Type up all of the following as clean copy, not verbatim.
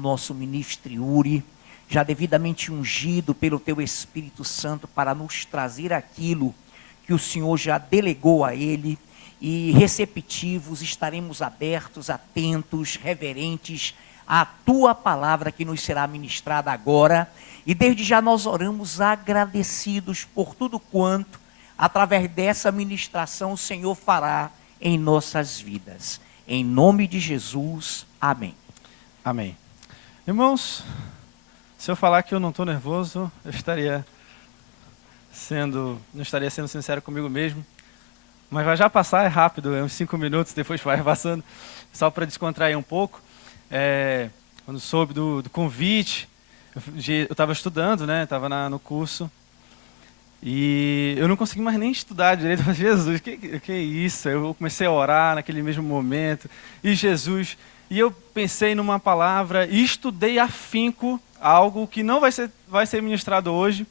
nosso ministro Yuri, já devidamente ungido pelo Teu Espírito Santo para nos trazer aquilo que o Senhor já delegou a ele, e receptivos, estaremos abertos, atentos, reverentes à Tua palavra que nos será ministrada agora, e desde já nós oramos agradecidos por tudo quanto, através dessa ministração, o Senhor fará em nossas vidas. Em nome de Jesus, amém. Amém. Irmãos, se eu falar que eu não estou nervoso, eu não estaria sendo sincero comigo mesmo. Mas vai já passar, é rápido, é uns 5 minutos, depois vai passando, só para descontrair um pouco. Quando soube do convite, eu estava estudando, né? Estava no curso, e eu não consegui mais nem estudar direito. Eu falei, Jesus, que é isso? Eu comecei a orar naquele mesmo momento, e Jesus, e eu pensei numa palavra, e estudei afinco algo que não vai ser ministrado hoje,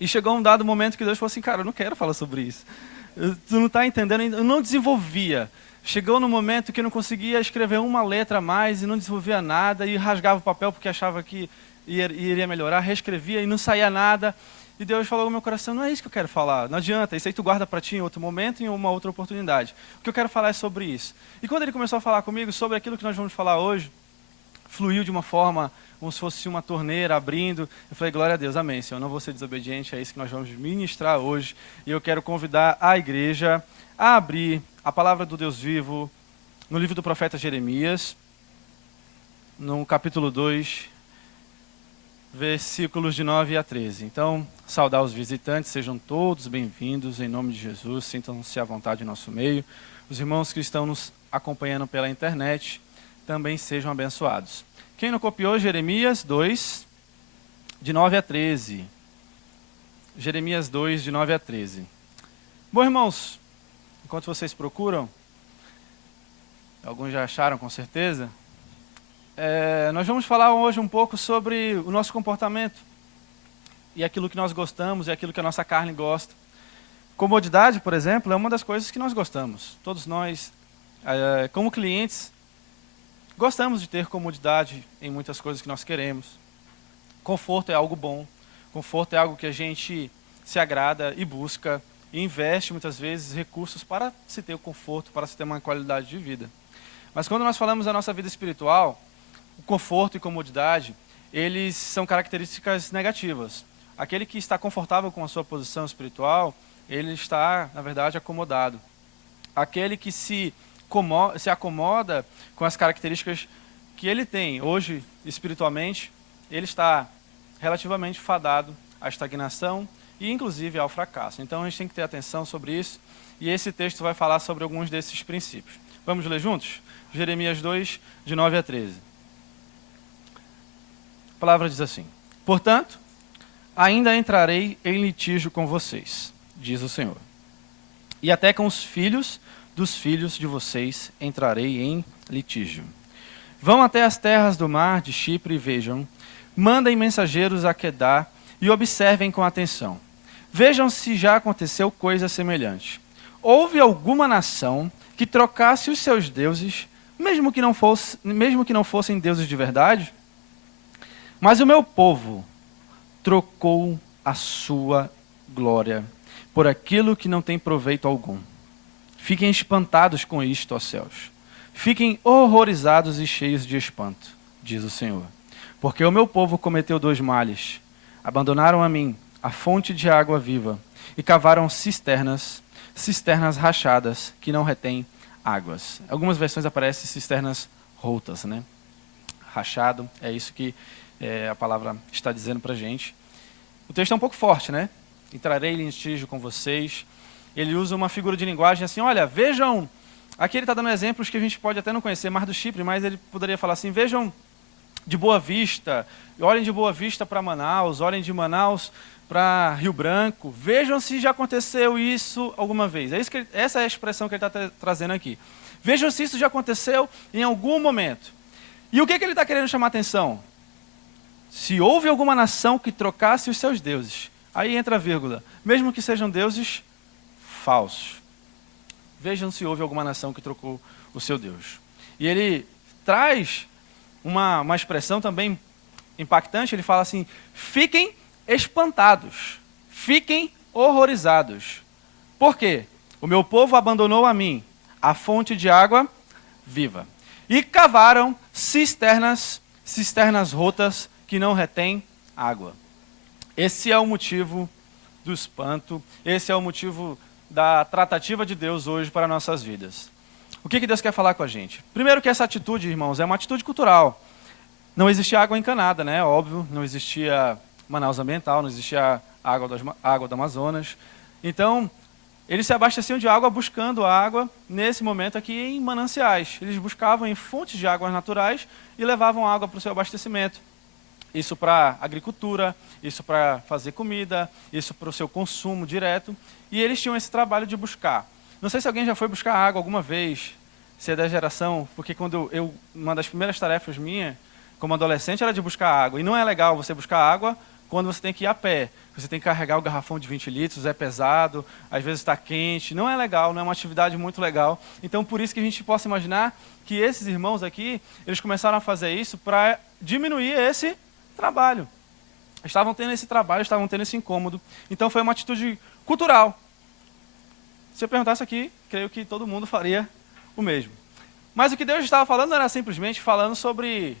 e chegou um dado momento que Deus falou assim, cara, eu não quero falar sobre isso. Tu não está entendendo? Eu não desenvolvia. Chegou no momento que eu não conseguia escrever uma letra a mais e não desenvolvia nada, e rasgava o papel porque achava que iria melhorar, reescrevia e não saía nada. E Deus falou no meu coração, não é isso que eu quero falar, não adianta, isso aí tu guarda para ti em outro momento, em uma outra oportunidade. O que eu quero falar é sobre isso. E quando ele começou a falar comigo sobre aquilo que nós vamos falar hoje, fluiu de uma forma como se fosse uma torneira abrindo. Eu falei, glória a Deus, amém, Senhor, não vou ser desobediente, é isso que nós vamos ministrar hoje. E eu quero convidar a igreja a abrir a palavra do Deus vivo no livro do profeta Jeremias, no capítulo 2, versículos de 9 a 13. Então, saudar os visitantes, sejam todos bem-vindos, em nome de Jesus, sintam-se à vontade em nosso meio. Os irmãos que estão nos acompanhando pela internet, também sejam abençoados. Quem não copiou, Jeremias 2, de 9 a 13. Jeremias 2, de 9 a 13. Bom, irmãos, enquanto vocês procuram, alguns já acharam com certeza, nós vamos falar hoje um pouco sobre o nosso comportamento, e aquilo que nós gostamos, e aquilo que a nossa carne gosta. Comodidade, por exemplo, é uma das coisas que nós gostamos. Todos nós, como clientes, gostamos de ter comodidade em muitas coisas que nós queremos. Conforto é algo bom. Conforto é algo que a gente se agrada e busca e investe muitas vezes recursos para se ter o conforto, para se ter uma qualidade de vida. Mas quando nós falamos da nossa vida espiritual, o conforto e comodidade, eles são características negativas. Aquele que está confortável com a sua posição espiritual, ele está, na verdade, acomodado. Aquele que se acomoda com as características que ele tem hoje, espiritualmente, ele está relativamente fadado à estagnação e, inclusive, ao fracasso. Então, a gente tem que ter atenção sobre isso, e esse texto vai falar sobre alguns desses princípios. Vamos ler juntos? Jeremias 2, de 9 a 13. A palavra diz assim: portanto, ainda entrarei em litígio com vocês, diz o Senhor, e até com os filhos dos filhos de vocês entrarei em litígio. Vão até as terras do mar de Chipre e vejam, mandem mensageiros a Quedar e observem com atenção. Vejam se já aconteceu coisa semelhante. Houve alguma nação que trocasse os seus deuses, mesmo que não fossem deuses de verdade? Mas o meu povo trocou a sua glória por aquilo que não tem proveito algum. Fiquem espantados com isto, ó céus. Fiquem horrorizados e cheios de espanto, diz o Senhor. Porque o meu povo cometeu 2 males. Abandonaram a mim, a fonte de água viva, e cavaram cisternas rachadas, que não retêm águas. Em algumas versões aparecem cisternas rotas, né? Rachado, é isso que a palavra está dizendo para a gente. O texto é um pouco forte, né? Entrarei em litígio com vocês. Ele usa uma figura de linguagem assim, olha, vejam, aqui ele está dando exemplos que a gente pode até não conhecer, Mar do Chipre, mas ele poderia falar assim, vejam de Boa Vista, olhem de Boa Vista para Manaus, olhem de Manaus para Rio Branco, vejam se já aconteceu isso alguma vez. Essa é a expressão que ele está trazendo aqui. Vejam se isso já aconteceu em algum momento. E o que ele está querendo chamar a atenção? Se houve alguma nação que trocasse os seus deuses, aí entra a vírgula, mesmo que sejam deuses falsos. Vejam se houve alguma nação que trocou o seu Deus. E ele traz uma expressão também impactante, ele fala assim: fiquem espantados, fiquem horrorizados. Por quê? O meu povo abandonou a mim, a fonte de água viva, e cavaram cisternas rotas que não retêm água. Esse é o motivo do espanto, esse é o motivo da tratativa de Deus hoje para nossas vidas. O que Deus quer falar com a gente? Primeiro que essa atitude, irmãos, é uma atitude cultural. Não existia água encanada, né? Óbvio, não existia Manaus Ambiental, não existia água do Amazonas. Então, eles se abasteciam de água buscando água, nesse momento aqui, em mananciais. Eles buscavam em fontes de águas naturais e levavam água para o seu abastecimento. Isso para agricultura, isso para fazer comida, isso para o seu consumo direto. E eles tinham esse trabalho de buscar. Não sei se alguém já foi buscar água alguma vez, se é da geração, porque uma das primeiras tarefas minha, como adolescente, era de buscar água. E não é legal você buscar água quando você tem que ir a pé. Você tem que carregar o garrafão de 20 litros, é pesado, às vezes está quente. Não é legal, não é uma atividade muito legal. Então, por isso que a gente possa imaginar que esses irmãos aqui, eles começaram a fazer isso para diminuir esse trabalho. Estavam tendo esse trabalho, estavam tendo esse incômodo. Então, foi uma atitude cultural. Se eu perguntasse aqui, creio que todo mundo faria o mesmo. Mas o que Deus estava falando não era simplesmente falando sobre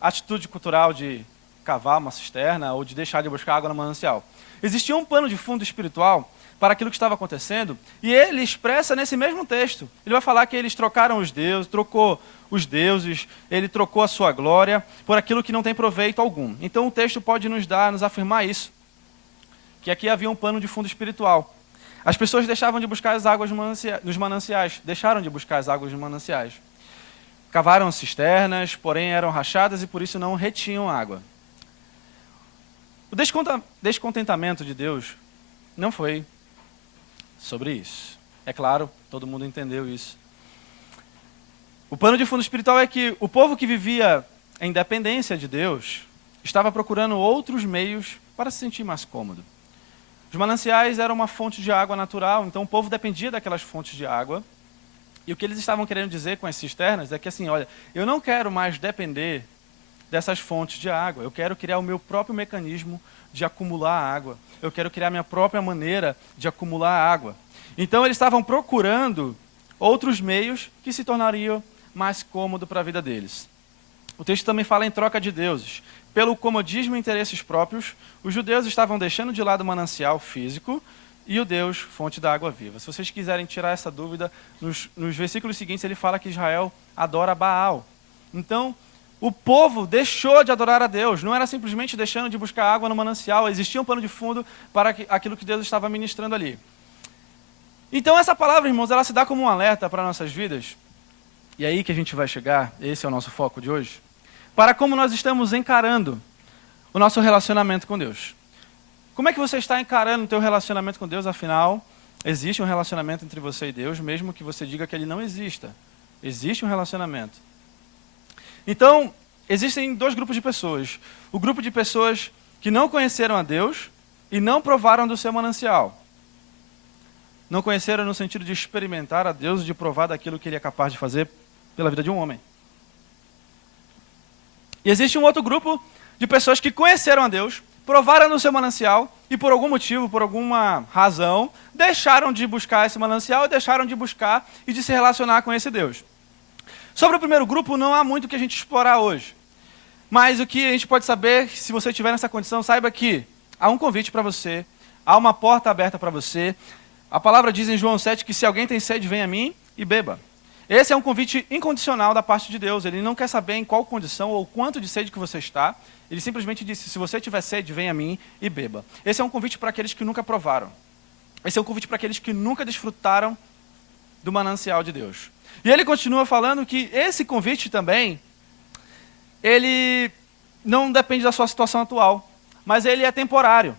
a atitude cultural de cavar uma cisterna ou de deixar de buscar água no manancial. Existia um pano de fundo espiritual para aquilo que estava acontecendo, e ele expressa nesse mesmo texto. Ele vai falar que eles trocaram os deuses, trocou os deuses, ele trocou a sua glória por aquilo que não tem proveito algum. Então o texto pode nos afirmar isso, que aqui havia um pano de fundo espiritual. As pessoas deixavam de buscar as águas nos mananciais, deixaram de buscar as águas nos mananciais. Cavaram cisternas, porém eram rachadas e por isso não retinham água. O descontentamento de Deus não foi sobre isso. É claro, todo mundo entendeu isso. O pano de fundo espiritual é que o povo que vivia em dependência de Deus estava procurando outros meios para se sentir mais cômodo. Os mananciais eram uma fonte de água natural, então o povo dependia daquelas fontes de água. E o que eles estavam querendo dizer com as cisternas é que assim, olha, eu não quero mais depender dessas fontes de água. Eu quero criar o meu próprio mecanismo de acumular água. Eu quero criar a minha própria maneira de acumular água. Então eles estavam procurando outros meios que se tornariam mais cômodo para a vida deles. O texto também fala em troca de deuses. Pelo comodismo e interesses próprios, os judeus estavam deixando de lado o manancial físico e o Deus, fonte da água viva. Se vocês quiserem tirar essa dúvida, nos versículos seguintes ele fala que Israel adora Baal. Então, o povo deixou de adorar a Deus, não era simplesmente deixando de buscar água no manancial, existia um pano de fundo para aquilo que Deus estava ministrando ali. Então essa palavra, irmãos, ela se dá como um alerta para nossas vidas, e é aí que a gente vai chegar, esse é o nosso foco de hoje, para como nós estamos encarando o nosso relacionamento com Deus. Como é que você está encarando o teu relacionamento com Deus? Afinal, existe um relacionamento entre você e Deus, mesmo que você diga que ele não exista. Existe um relacionamento. Então, existem dois grupos de pessoas. O grupo de pessoas que não conheceram a Deus e não provaram do seu manancial. Não conheceram no sentido de experimentar a Deus e de provar daquilo que ele é capaz de fazer pela vida de um homem. E existe um outro grupo de pessoas que conheceram a Deus, provaram no seu manancial e por algum motivo, por alguma razão, deixaram de buscar esse manancial, deixaram de buscar e de se relacionar com esse Deus. Sobre o primeiro grupo, não há muito o que a gente explorar hoje. Mas o que a gente pode saber, se você estiver nessa condição, saiba que há um convite para você, há uma porta aberta para você. A palavra diz em João 7 que se alguém tem sede, venha a mim e beba. Esse é um convite incondicional da parte de Deus. Ele não quer saber em qual condição ou quanto de sede que você está. Ele simplesmente disse, se você tiver sede, venha a mim e beba. Esse é um convite para aqueles que nunca provaram. Esse é um convite para aqueles que nunca desfrutaram do manancial de Deus. E ele continua falando que esse convite também, ele não depende da sua situação atual, mas ele é temporário.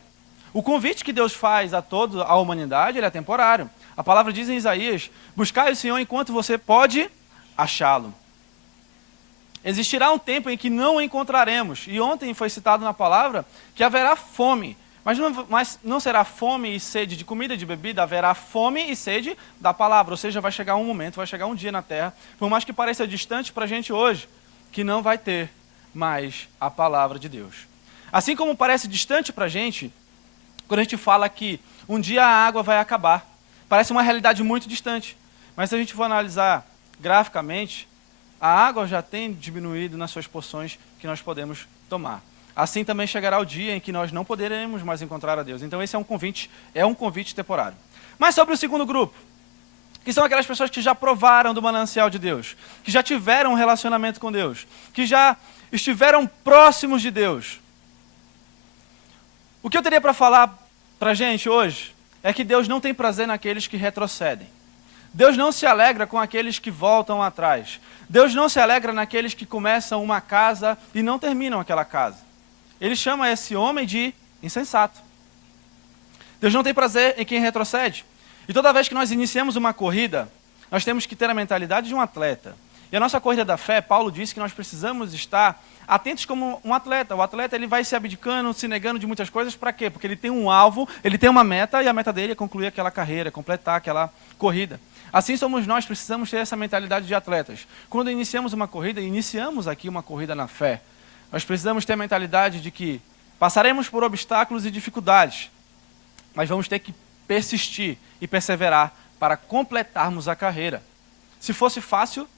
O convite que Deus faz a toda a humanidade, ele é temporário. A palavra diz em Isaías, buscai o Senhor enquanto você pode achá-lo. Existirá um tempo em que não o encontraremos, e ontem foi citado na palavra que haverá fome, mas não será fome e sede de comida e de bebida, haverá fome e sede da palavra, ou seja, vai chegar um momento, vai chegar um dia na terra, por mais que pareça distante para a gente hoje, que não vai ter mais a palavra de Deus. Assim como parece distante para a gente, quando a gente fala que um dia a água vai acabar, parece uma realidade muito distante. Mas se a gente for analisar graficamente, a água já tem diminuído nas suas porções que nós podemos tomar. Assim também chegará o dia em que nós não poderemos mais encontrar a Deus. Então esse é um convite temporário. Mas sobre o segundo grupo, que são aquelas pessoas que já provaram do manancial de Deus, que já tiveram um relacionamento com Deus, que já estiveram próximos de Deus. O que eu teria para falar para a gente hoje é que Deus não tem prazer naqueles que retrocedem. Deus não se alegra com aqueles que voltam atrás. Deus não se alegra naqueles que começam uma casa e não terminam aquela casa. Ele chama esse homem de insensato. Deus não tem prazer em quem retrocede. E toda vez que nós iniciamos uma corrida, nós temos que ter a mentalidade de um atleta. E a nossa corrida da fé, Paulo disse que nós precisamos estar atentos como um atleta. O atleta ele vai se abdicando, se negando de muitas coisas, para quê? Porque ele tem um alvo, ele tem uma meta, e a meta dele é concluir aquela carreira, completar aquela corrida. Assim somos nós, precisamos ter essa mentalidade de atletas. Quando iniciamos uma corrida, iniciamos aqui uma corrida na fé. Nós precisamos ter a mentalidade de que passaremos por obstáculos e dificuldades, mas vamos ter que persistir e perseverar para completarmos a carreira. Se fosse fácil,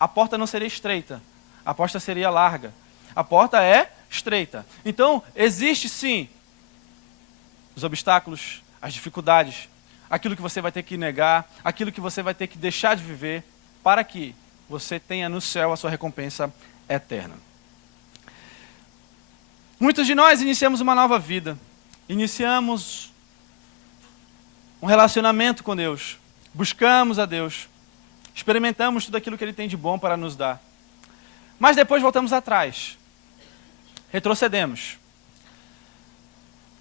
a porta não seria estreita, a porta seria larga. A porta é estreita. Então, existe sim os obstáculos, as dificuldades, aquilo que você vai ter que negar, aquilo que você vai ter que deixar de viver, para que você tenha no céu a sua recompensa eterna. Muitos de nós iniciamos uma nova vida, iniciamos um relacionamento com Deus, buscamos a Deus, experimentamos tudo aquilo que Ele tem de bom para nos dar. Mas depois voltamos atrás, retrocedemos.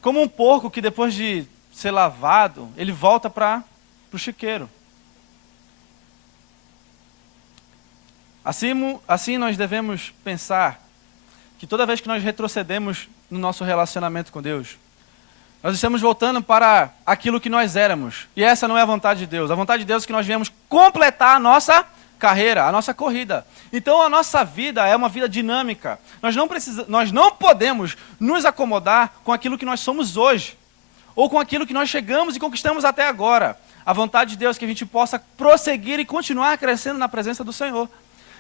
Como um porco que depois de ser lavado, ele volta para o chiqueiro. Assim nós devemos pensar que toda vez que nós retrocedemos no nosso relacionamento com Deus, nós estamos voltando para aquilo que nós éramos. E essa não é a vontade de Deus. A vontade de Deus é que nós viemos completar a nossa carreira, a nossa corrida. Então a nossa vida é uma vida dinâmica. Nós não podemos nos acomodar com aquilo que nós somos hoje, ou com aquilo que nós chegamos e conquistamos até agora. A vontade de Deus é que a gente possa prosseguir e continuar crescendo na presença do Senhor.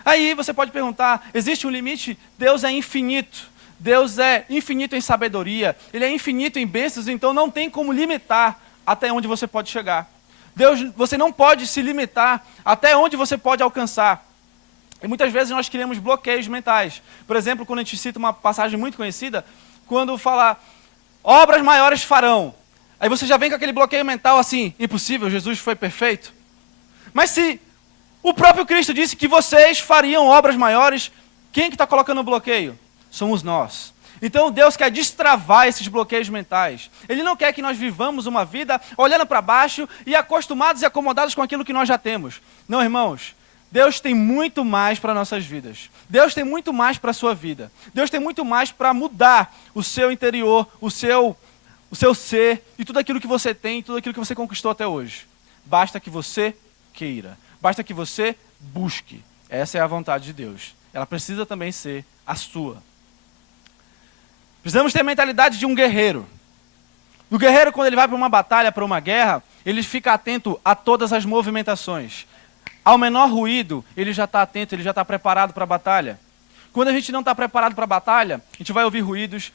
Aí você pode perguntar, existe um limite? Deus é infinito. Deus é infinito em sabedoria, Ele é infinito em bênçãos, então não tem como limitar até onde você pode chegar. Você não pode se limitar até onde você pode alcançar. E muitas vezes nós criamos bloqueios mentais. Por exemplo, quando a gente cita uma passagem muito conhecida, quando fala, obras maiores farão. Aí você já vem com aquele bloqueio mental assim, impossível, Jesus foi perfeito. Mas se o próprio Cristo disse que vocês fariam obras maiores, quem que está colocando o bloqueio? Somos nós. Então Deus quer destravar esses bloqueios mentais. Ele não quer que nós vivamos uma vida olhando para baixo e acostumados e acomodados com aquilo que nós já temos. Não, irmãos. Deus tem muito mais para nossas vidas. Deus tem muito mais para a sua vida. Deus tem muito mais para mudar o seu interior, o seu ser e tudo aquilo que você tem, tudo aquilo que você conquistou até hoje. Basta que você queira. Basta que você busque. Essa é a vontade de Deus. Ela precisa também ser a sua. Precisamos ter a mentalidade de um guerreiro. O guerreiro, quando ele vai para uma batalha, para uma guerra, ele fica atento a todas as movimentações. Ao menor ruído, ele já está atento, ele já está preparado para a batalha. Quando a gente não está preparado para a batalha, a gente vai ouvir ruídos,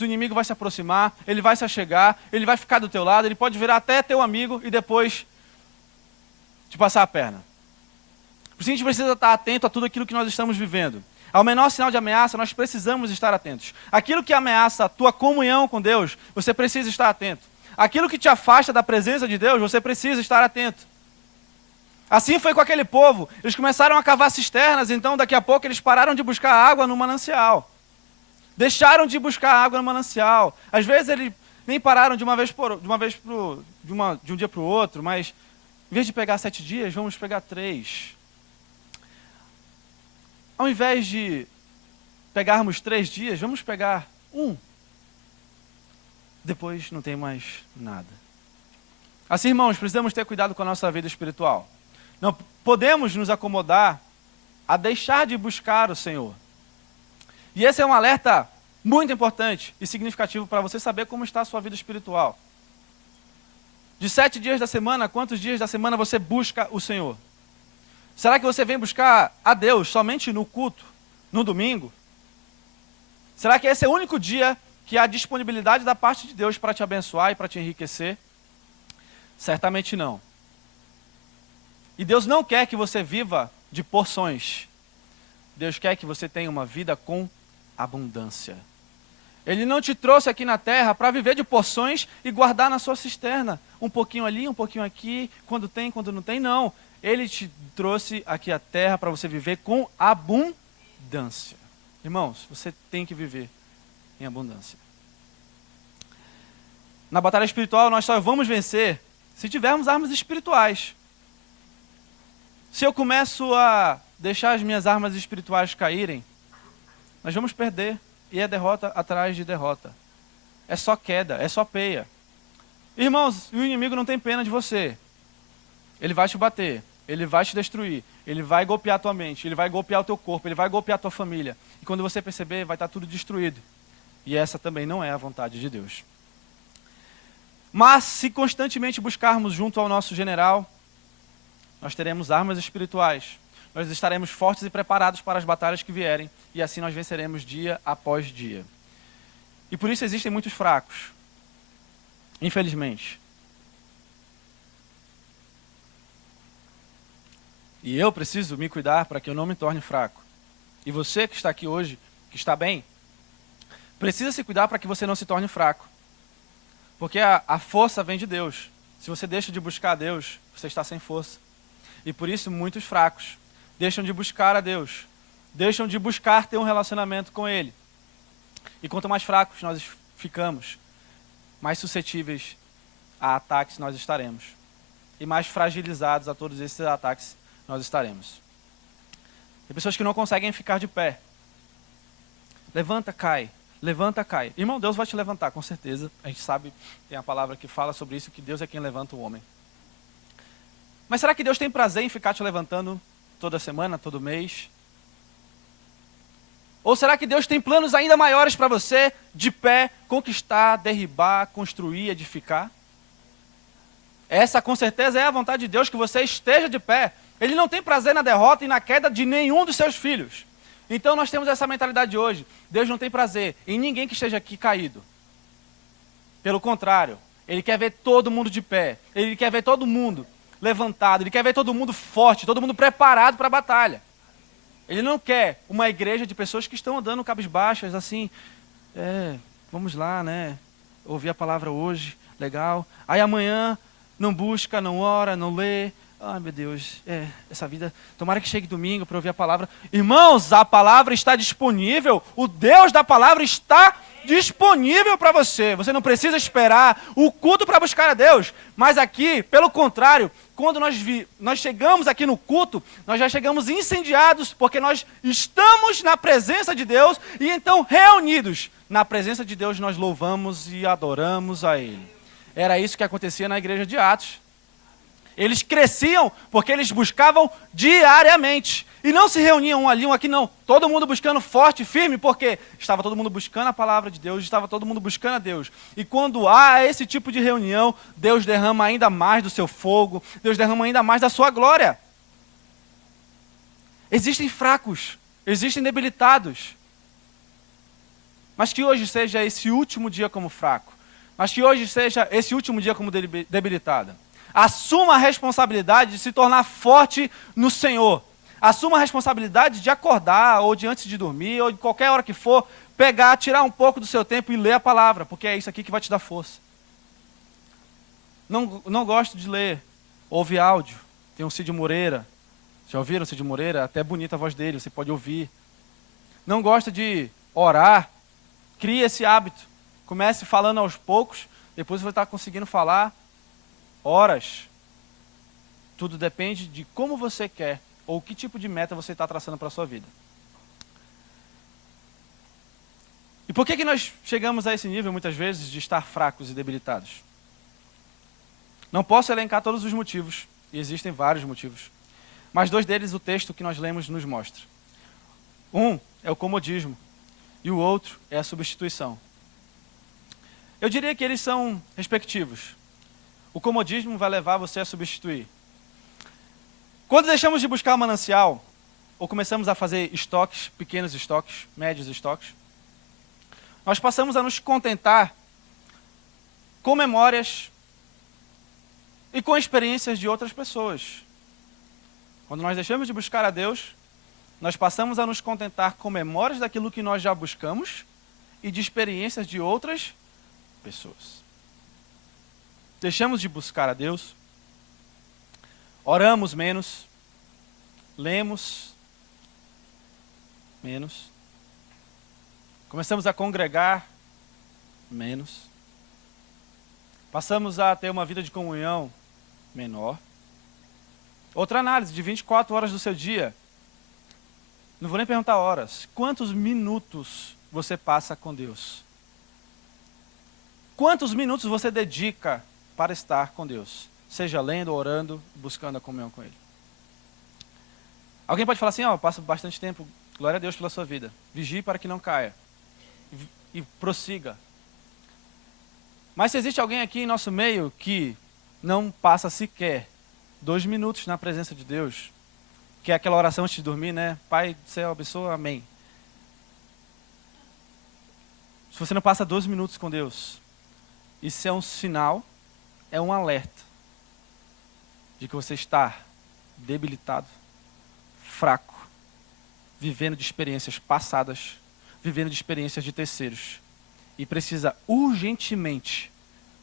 o inimigo vai se aproximar, ele vai se achegar, ele vai ficar do teu lado, ele pode virar até teu amigo e depois te passar a perna. Por isso a gente precisa estar atento a tudo aquilo que nós estamos vivendo. Ao menor sinal de ameaça, nós precisamos estar atentos. Aquilo que ameaça a tua comunhão com Deus, você precisa estar atento. Aquilo que te afasta da presença de Deus, você precisa estar atento. Assim foi com aquele povo. Eles começaram a cavar cisternas, então daqui a pouco eles pararam de buscar água no manancial. Deixaram de buscar água no manancial. Às vezes eles nem pararam de um dia para o outro, mas em vez de pegar 7 dias, vamos pegar 3. Ao invés de pegarmos 3 dias, vamos pegar 1. Depois não tem mais nada. Assim, irmãos, precisamos ter cuidado com a nossa vida espiritual. Não podemos nos acomodar a deixar de buscar o Senhor. E esse é um alerta muito importante e significativo para você saber como está a sua vida espiritual. De 7 dias da semana, quantos dias da semana você busca o Senhor? Será que você vem buscar a Deus somente no culto, no domingo? Será que esse é o único dia que há disponibilidade da parte de Deus para te abençoar e para te enriquecer? Certamente não. E Deus não quer que você viva de porções. Deus quer que você tenha uma vida com abundância. Ele não te trouxe aqui na terra para viver de porções e guardar na sua cisterna. Um pouquinho ali, um pouquinho aqui, quando tem, quando não tem, não. Ele te trouxe aqui à terra para você viver com abundância. Irmãos, você tem que viver em abundância. Na batalha espiritual, nós só vamos vencer se tivermos armas espirituais. Se eu começo a deixar as minhas armas espirituais caírem, nós vamos perder. E é derrota atrás de derrota. É só queda, é só peia. Irmãos, o inimigo não tem pena de você. Ele vai te bater, ele vai te destruir, ele vai golpear a tua mente, ele vai golpear o teu corpo, ele vai golpear a tua família. E quando você perceber, vai estar tudo destruído. E essa também não é a vontade de Deus. Mas se constantemente buscarmos junto ao nosso general, nós teremos armas espirituais. Nós estaremos fortes e preparados para as batalhas que vierem, e assim nós venceremos dia após dia. E por isso existem muitos fracos, infelizmente. E eu preciso me cuidar para que eu não me torne fraco. E você que está aqui hoje, que está bem, precisa se cuidar para que você não se torne fraco. Porque a força vem de Deus. Se você deixa de buscar a Deus, você está sem força. E por isso muitos fracos deixam de buscar a Deus, deixam de buscar ter um relacionamento com Ele. E quanto mais fracos nós ficamos, mais suscetíveis a ataques nós estaremos. E mais fragilizados a todos esses ataques nós estaremos. Tem pessoas que não conseguem ficar de pé. Levanta, cai. Levanta, cai. Irmão, Deus vai te levantar, com certeza. A gente sabe, tem a palavra que fala sobre isso, que Deus é quem levanta o homem. Mas será que Deus tem prazer em ficar te levantando toda semana, todo mês? Ou será que Deus tem planos ainda maiores para você, de pé, conquistar, derribar, construir, edificar? Essa com certeza é a vontade de Deus, que você esteja de pé. Ele não tem prazer na derrota e na queda de nenhum dos seus filhos. Então nós temos essa mentalidade hoje. Deus não tem prazer em ninguém que esteja aqui caído. Pelo contrário, Ele quer ver todo mundo de pé. Ele quer ver todo mundo levantado. Ele quer ver todo mundo forte, todo mundo preparado para a batalha. Ele não quer uma igreja de pessoas que estão andando cabisbaixas, assim, vamos lá, né, ouvir a palavra hoje, legal. Aí amanhã não busca, não ora, não lê. Ai, meu Deus, essa vida, tomara que chegue domingo para ouvir a palavra. Irmãos, a palavra está disponível, o Deus da palavra está disponível para você. Você não precisa esperar o culto para buscar a Deus. Mas aqui, pelo contrário, quando nós chegamos aqui no culto, nós já chegamos incendiados, porque nós estamos na presença de Deus, e então reunidos na presença de Deus nós louvamos e adoramos a Ele. Era isso que acontecia na igreja de Atos. Eles cresciam porque eles buscavam diariamente. E não se reuniam um ali, um aqui, não. Todo mundo buscando forte, firme, porque estava todo mundo buscando a palavra de Deus, estava todo mundo buscando a Deus. E quando há esse tipo de reunião, Deus derrama ainda mais do seu fogo, Deus derrama ainda mais da sua glória. Existem fracos, existem debilitados. Mas que hoje seja esse último dia como fraco. Mas que hoje seja esse último dia como debilitada. Assuma a responsabilidade de se tornar forte no Senhor. Assuma a responsabilidade de acordar, ou de antes de dormir, ou de qualquer hora que for, pegar, tirar um pouco do seu tempo e ler a palavra, porque é isso aqui que vai te dar força. Não gosto de ler, ouve áudio. Tem o Cid Moreira. Já ouviram o Cid Moreira? Até bonita a voz dele, você pode ouvir. Não gosta de orar? Crie esse hábito. Comece falando aos poucos, depois você vai estar conseguindo falar horas. Tudo depende de como você quer, ou que tipo de meta você está traçando para a sua vida. E por que nós chegamos a esse nível, muitas vezes, de estar fracos e debilitados? Não posso elencar todos os motivos, e existem vários motivos. Mas 2 deles o texto que nós lemos nos mostra. Um é o comodismo e o outro é a substituição. Eu diria que eles são respectivos. O comodismo vai levar você a substituir. Quando deixamos de buscar o manancial, ou começamos a fazer estoques, pequenos estoques, médios estoques, nós passamos a nos contentar com memórias e com experiências de outras pessoas. Quando nós deixamos de buscar a Deus, nós passamos a nos contentar com memórias daquilo que nós já buscamos e de experiências de outras pessoas. Deixamos de buscar a Deus, oramos menos, lemos menos, começamos a congregar menos, passamos a ter uma vida de comunhão menor. Outra análise de 24 horas do seu dia. Não vou nem perguntar horas. Quantos minutos você passa com Deus? Quantos minutos você dedica para estar com Deus? Seja lendo, orando, buscando a comunhão com Ele. Alguém pode falar assim, eu passo bastante tempo, glória a Deus pela sua vida. Vigie para que não caia. E prossiga. Mas se existe alguém aqui em nosso meio que não passa sequer 2 minutos na presença de Deus, que é aquela oração antes de dormir, né? Pai do céu, abençoa, amém. Se você não passa 12 minutos com Deus, isso é um sinal, é um alerta de que você está debilitado, fraco, vivendo de experiências passadas, vivendo de experiências de terceiros, e precisa urgentemente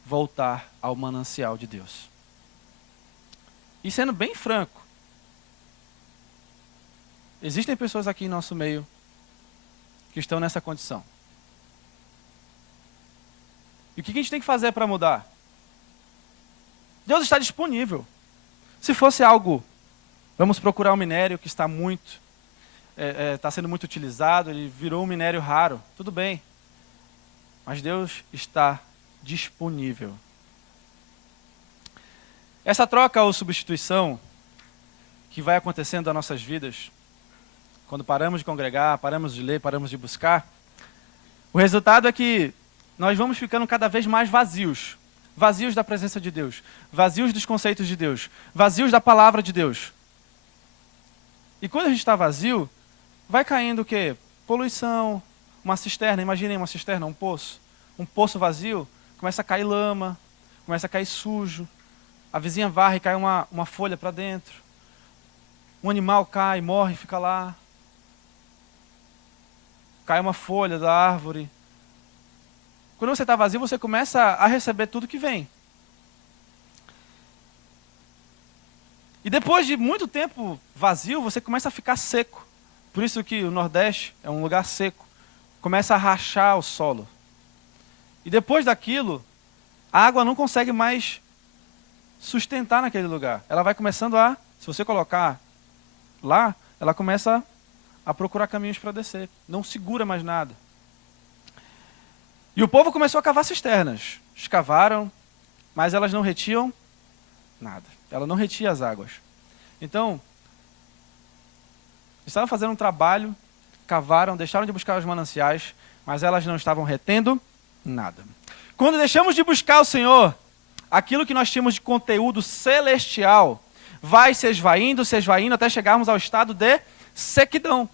voltar ao manancial de Deus. E sendo bem franco, existem pessoas aqui em nosso meio que estão nessa condição. E o que a gente tem que fazer para mudar? Deus está disponível. Se fosse algo, vamos procurar um minério que está está sendo muito utilizado, ele virou um minério raro, tudo bem. Mas Deus está disponível. Essa troca ou substituição que vai acontecendo nas nossas vidas, quando paramos de congregar, paramos de ler, paramos de buscar, o resultado é que nós vamos ficando cada vez mais vazios. Vazios da presença de Deus, vazios dos conceitos de Deus, vazios da palavra de Deus. E quando a gente está vazio, vai caindo o quê? Poluição, uma cisterna, imaginem uma cisterna, um poço vazio, começa a cair lama, começa a cair sujo, a vizinha varre e cai uma folha para dentro, um animal cai, morre e fica lá, cai uma folha da árvore. Quando você está vazio, você começa a receber tudo que vem. E depois de muito tempo vazio, você começa a ficar seco. Por isso que o Nordeste é um lugar seco. Começa a rachar o solo. E depois daquilo, a água não consegue mais sustentar naquele lugar. Ela vai começando se você colocar lá, ela começa a procurar caminhos para descer. Não segura mais nada. E o povo começou a cavar cisternas. Escavaram, mas elas não retiam nada. Ela não retia as águas. Então, estavam fazendo um trabalho, cavaram, deixaram de buscar os mananciais, mas elas não estavam retendo nada. Quando deixamos de buscar o Senhor, aquilo que nós tínhamos de conteúdo celestial vai se esvaindo, até chegarmos ao estado de sequidão.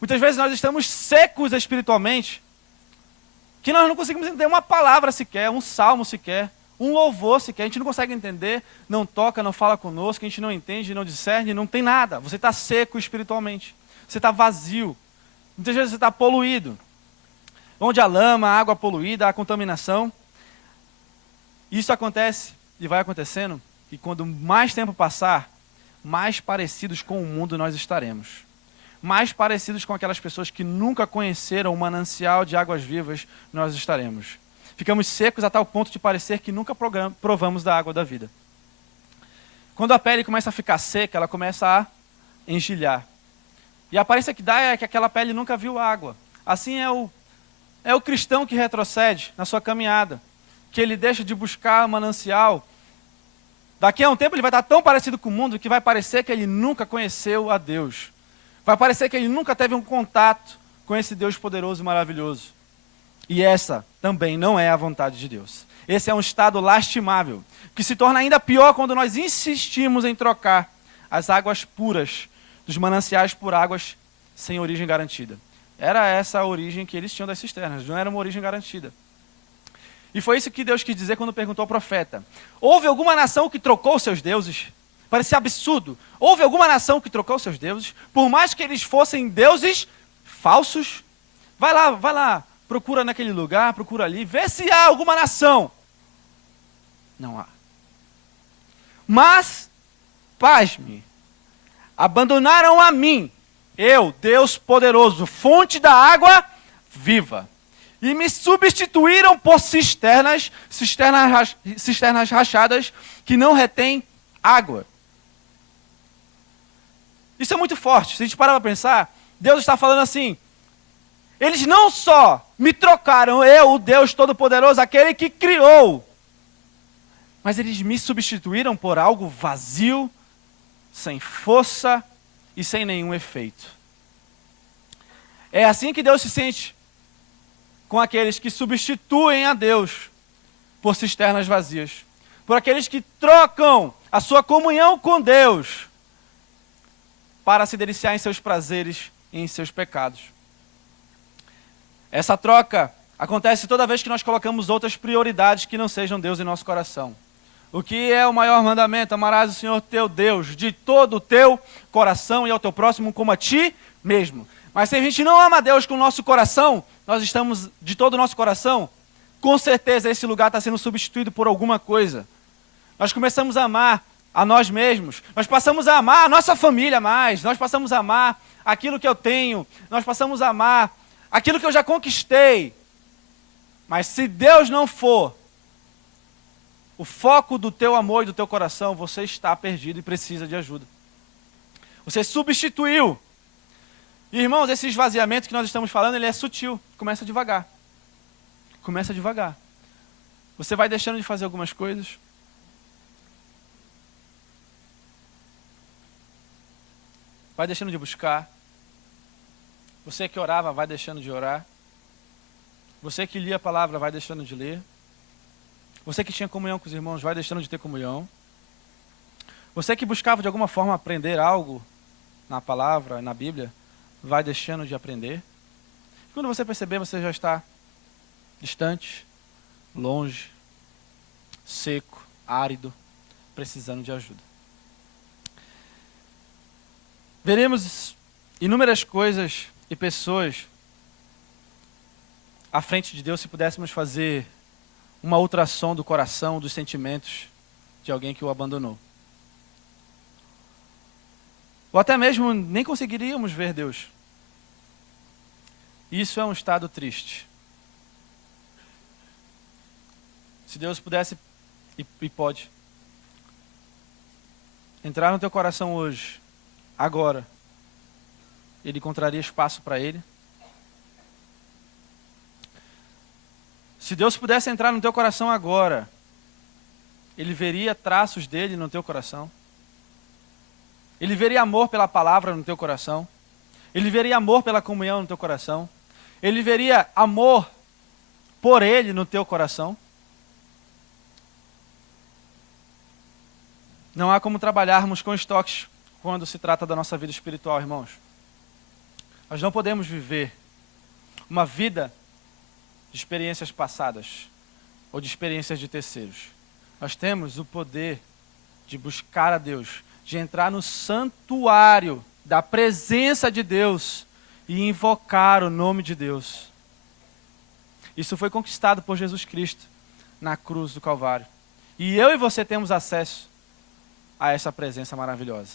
Muitas vezes nós estamos secos espiritualmente, que nós não conseguimos entender uma palavra sequer, um salmo sequer, um louvor sequer. A gente não consegue entender, não toca, não fala conosco, a gente não entende, não discerne, não tem nada. Você está seco espiritualmente, você está vazio. Muitas vezes você está poluído. Onde há lama, a água poluída, a contaminação. Isso acontece e vai acontecendo, e quando mais tempo passar, mais parecidos com o mundo nós estaremos. Mais parecidos com aquelas pessoas que nunca conheceram o manancial de águas vivas, nós estaremos. Ficamos secos a tal ponto de parecer que nunca provamos da água da vida. Quando a pele começa a ficar seca, ela começa a engelhar. E a aparência que dá é que aquela pele nunca viu água. Assim é o cristão que retrocede na sua caminhada, que ele deixa de buscar o manancial Daqui a um tempo ele vai estar tão parecido com o mundo que vai parecer que ele nunca conheceu a Deus. Vai parecer que ele nunca teve um contato com esse Deus poderoso e maravilhoso. E essa também não é a vontade de Deus. Esse é um estado lastimável, que se torna ainda pior quando nós insistimos em trocar as águas puras dos mananciais por águas sem origem garantida. Era essa a origem que eles tinham das cisternas, não era uma origem garantida. E foi isso que Deus quis dizer quando perguntou ao profeta: houve alguma nação que trocou seus deuses? Parecia absurdo. Houve alguma nação que trocou seus deuses? Por mais que eles fossem deuses falsos? Vai lá, procura naquele lugar, procura ali, vê se há alguma nação. Não há. Mas, pasme, abandonaram a mim, eu, Deus poderoso, fonte da água viva, e me substituíram por cisternas rachadas que não retêm água. Isso é muito forte. Se a gente parar para pensar, Deus está falando assim: eles não só me trocaram, eu, o Deus Todo-Poderoso, aquele que criou, mas eles me substituíram por algo vazio, sem força e sem nenhum efeito. É assim que Deus se sente com aqueles que substituem a Deus por cisternas vazias, por aqueles que trocam a sua comunhão com Deus para se deliciar em seus prazeres e em seus pecados. Essa troca acontece toda vez que nós colocamos outras prioridades que não sejam Deus em nosso coração. O que é o maior mandamento? Amarás o Senhor teu Deus de todo o teu coração e ao teu próximo como a ti mesmo. Mas se a gente não ama a Deus com o nosso coração, nós estamos de todo o nosso coração, com certeza esse lugar está sendo substituído por alguma coisa. Nós começamos a amar a nós mesmos, nós passamos a amar a nossa família mais, nós passamos a amar aquilo que eu tenho, nós passamos a amar aquilo que eu já conquistei. Mas se Deus não for o foco do teu amor e do teu coração, você está perdido e precisa de ajuda. Você substituiu. E, irmãos, esse esvaziamento que nós estamos falando, ele é sutil. Começa devagar. Começa devagar. Você vai deixando de fazer algumas coisas. Vai deixando de buscar. Você que orava, vai deixando de orar. Você que lia a palavra, vai deixando de ler. Você que tinha comunhão com os irmãos, vai deixando de ter comunhão. Você que buscava de alguma forma aprender algo na palavra, na Bíblia, vai deixando de aprender. Quando você perceber, você já está distante, longe, seco, árido, precisando de ajuda. Veremos inúmeras coisas e pessoas à frente de Deus se pudéssemos fazer uma ultrassom do coração, dos sentimentos de alguém que o abandonou. Ou até mesmo nem conseguiríamos ver Deus. Isso é um estado triste. Se Deus pudesse e pode entrar no teu coração hoje, agora, Ele encontraria espaço para Ele. Se Deus pudesse entrar no teu coração agora, Ele veria traços dele no teu coração. Ele veria amor pela palavra no teu coração. Ele veria amor pela comunhão no teu coração. Ele veria amor por Ele no teu coração. Não há como trabalharmos com estoques quando se trata da nossa vida espiritual, irmãos. Nós não podemos viver uma vida de experiências passadas ou de experiências de terceiros. Nós temos o poder de buscar a Deus, de entrar no santuário da presença de Deus e invocar o nome de Deus. Isso foi conquistado por Jesus Cristo na cruz do Calvário. E eu e você temos acesso a essa presença maravilhosa.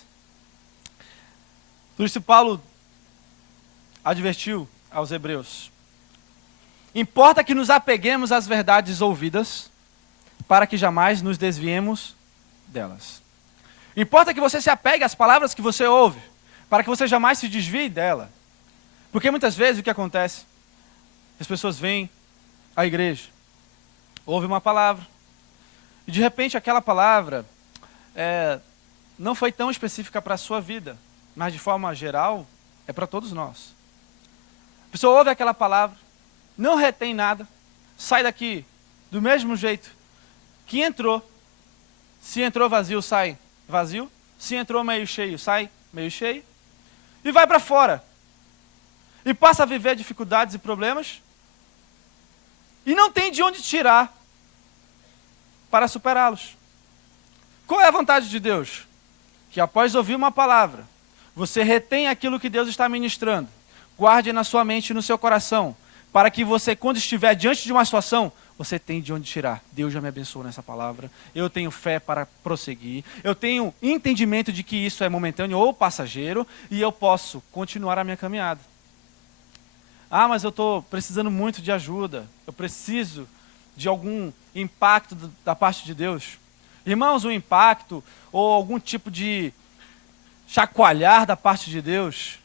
Por isso Paulo advertiu aos hebreus: importa que nos apeguemos às verdades ouvidas, para que jamais nos desviemos delas. Importa que você se apegue às palavras que você ouve, para que você jamais se desvie dela. Porque muitas vezes o que acontece? As pessoas vêm à igreja, ouvem uma palavra, e de repente aquela palavra, não foi tão específica para a sua vida, mas de forma geral, é para todos nós. A pessoa ouve aquela palavra, não retém nada, sai daqui do mesmo jeito que entrou. Se entrou vazio, sai vazio. Se entrou meio cheio, sai meio cheio. E vai para fora. E passa a viver dificuldades e problemas. E não tem de onde tirar para superá-los. Qual é a vontade de Deus? Que após ouvir uma palavra, você retém aquilo que Deus está ministrando. Guarde na sua mente e no seu coração, para que você, quando estiver diante de uma situação, você tem de onde tirar. Deus já me abençoou nessa palavra, eu tenho fé para prosseguir, eu tenho entendimento de que isso é momentâneo ou passageiro, e eu posso continuar a minha caminhada. Ah, mas eu estou precisando muito de ajuda, eu preciso de algum impacto da parte de Deus. Irmãos, um impacto ou algum tipo de chacoalhar da parte de Deus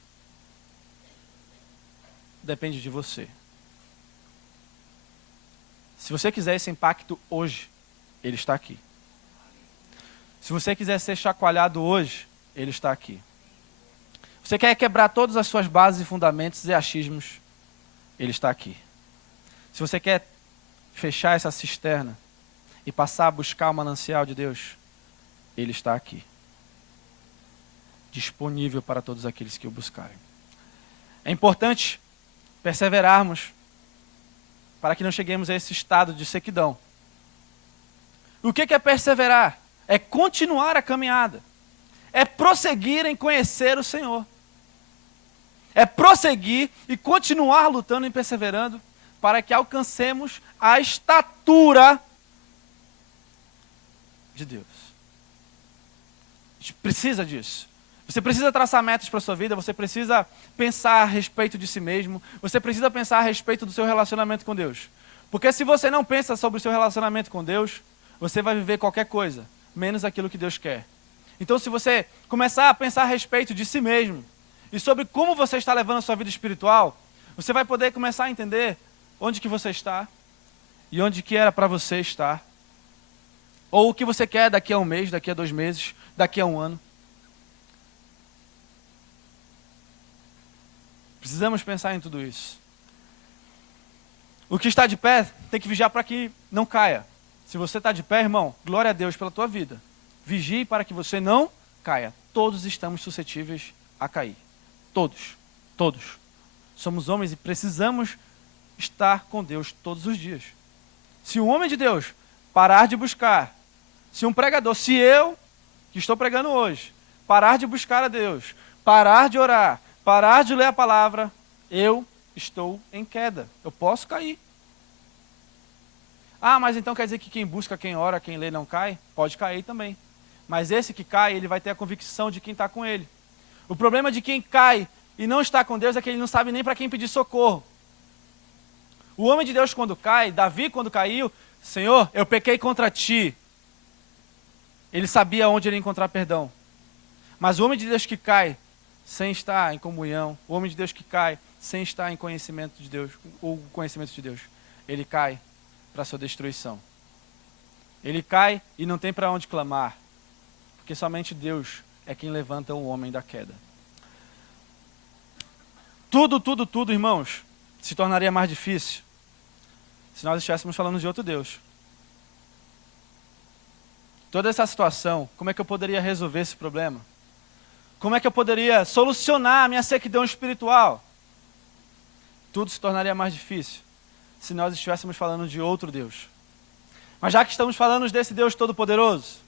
depende de você. Se você quiser esse impacto hoje, ele está aqui. Se você quiser ser chacoalhado hoje, ele está aqui. Você quer quebrar todas as suas bases e fundamentos e achismos, ele está aqui. Se você quer fechar essa cisterna e passar a buscar o manancial de Deus, ele está aqui. Disponível para todos aqueles que o buscarem. É importante perseverarmos para que não cheguemos a esse estado de sequidão. O que é perseverar? É continuar a caminhada. É prosseguir em conhecer o Senhor. É prosseguir e continuar lutando e perseverando para que alcancemos a estatura de Deus. A gente precisa disso. Você precisa traçar metas para a sua vida, você precisa pensar a respeito de si mesmo, você precisa pensar a respeito do seu relacionamento com Deus. Porque se você não pensa sobre o seu relacionamento com Deus, você vai viver qualquer coisa, menos aquilo que Deus quer. Então, se você começar a pensar a respeito de si mesmo e sobre como você está levando a sua vida espiritual, você vai poder começar a entender onde que você está e onde que era para você estar. Ou o que você quer daqui a um mês, daqui a 2 meses, daqui a 1 ano. Precisamos pensar em tudo isso. O que está de pé tem que vigiar para que não caia. Se você está de pé, irmão, glória a Deus pela tua vida. Vigie para que você não caia. Todos estamos suscetíveis a cair. Todos. Todos. Somos homens e precisamos estar com Deus todos os dias. Se um homem de Deus parar de buscar, se um pregador, se eu, que estou pregando hoje, parar de buscar a Deus, parar de orar, parar de ler a palavra, eu estou em queda. Eu posso cair. Ah, mas então quer dizer que quem busca, quem ora, quem lê não cai? Pode cair também. Mas esse que cai, ele vai ter a convicção de quem está com ele. O problema de quem cai e não está com Deus é que ele não sabe nem para quem pedir socorro. O homem de Deus quando cai, Davi quando caiu, Senhor, eu pequei contra ti. Ele sabia onde ele ia encontrar perdão. Mas o homem de Deus que cai, sem estar em comunhão, o homem de Deus que cai, sem estar em conhecimento de Deus, ou conhecimento de Deus, ele cai para a sua destruição. Ele cai e não tem para onde clamar, porque somente Deus é quem levanta o homem da queda. Tudo, irmãos, se tornaria mais difícil se nós estivéssemos falando de outro Deus. Toda essa situação, como é que eu poderia resolver esse problema? Como é que eu poderia solucionar a minha sequidão espiritual? Tudo se tornaria mais difícil se nós estivéssemos falando de outro Deus. Mas já que estamos falando desse Deus Todo-Poderoso,